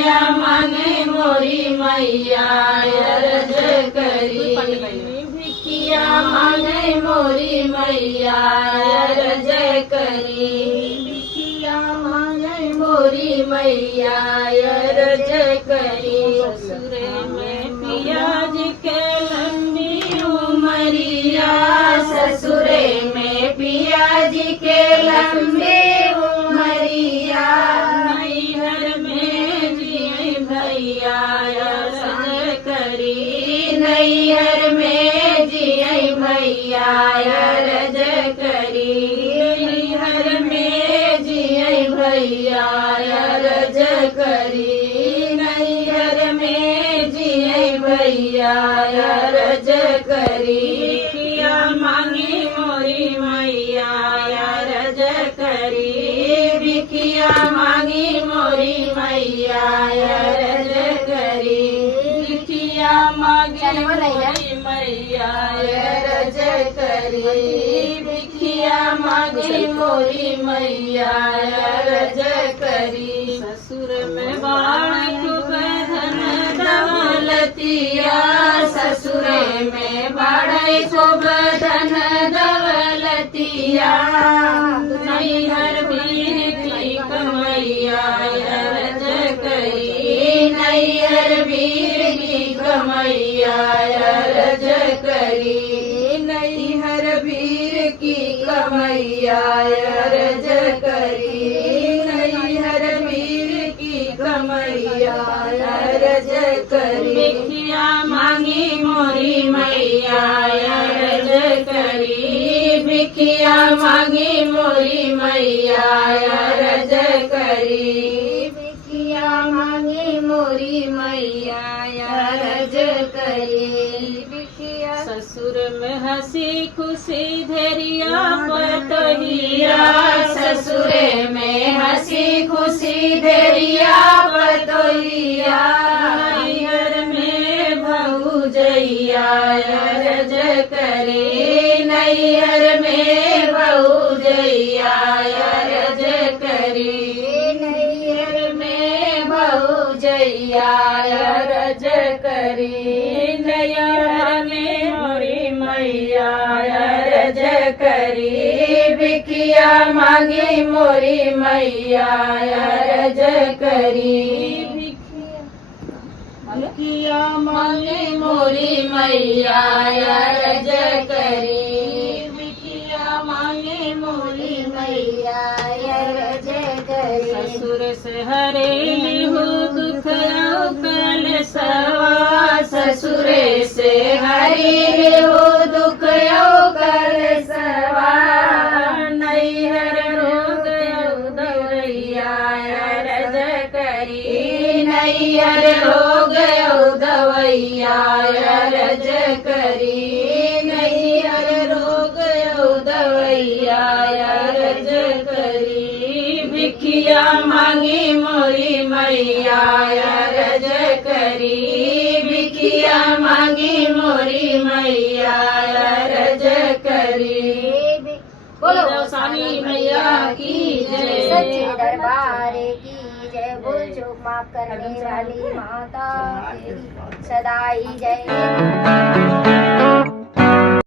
भिखिया मांगे मोरी मैया अरज करी। भिखिया मांगे मोरी मैया अरज करी। भिखिया मांगे मोरी मैया अरज करी। ससुरे में पियाज के लंबी उमरिया, ससुरे में पियाज के लंबी उमरिया। नैहर में जिए भैया अरज करी। नैहर में जिए भैया अरज करी। नैहर में जिए भैया अरज करी। नैहर में जिए भैया अरज करी। भिखिया मांगी मोरी मैया अरज करी। भिखिया मांगी मोरी मैया अरज करी। भिखिया मांगी मोरी मैया अरज करी। भिखिया मांगी मोरी मैया अरज करी। ससुर में बाण खूब धन दौलतिया, ससुरे में बाढ़ खूब धन दौलतिया। नैहर वीर की कमैया अरज करी। नैहर वीर की कमैया अरज करी। नैहर वीर की कमैया अरज करी। नैहर वीर की कमैया अरज करी। भिखिया मांगी मोरी मैया अरज करी। भिखिया मांगी मोरी मैया अरज करी। भिखिया मांगी मोरी मैया अरज करी। भिखिया ससुर में हंसी खुशी धैर्या पतोहिया, ससुरे में हंसी खुशी धैर्या पतोहिया। नैहर में भौजैया अरज करे। नैहर में भौजैया अरज करे। नैहर में भौजैया अरज करे। नैहर में मोरी मैया अरज करी। भिखिया मांगी मोरी मैया अरज करी। भिखिया मांगी मोरी मैया अरज करी। भिखिया मांगी मोरी मैया अरज करी। ससुर से हरेली हो दुख कल सवा, ससुरे से हरेली हो दुख कल सवा। नैहर रोग दवैया अरज करी। नैहर रोग दवैया अरज करी। नैहर रोग दवैया अरज करी। भिखिया मांगी मोरी मैया अरज करी। भिखिया मांगी मोरी मैया अरज करी। बोलो सानी मैया की जय। सच्चे दरबार की जय। भूल चूक माफ करने वाली माता तेरी सदा ही जय।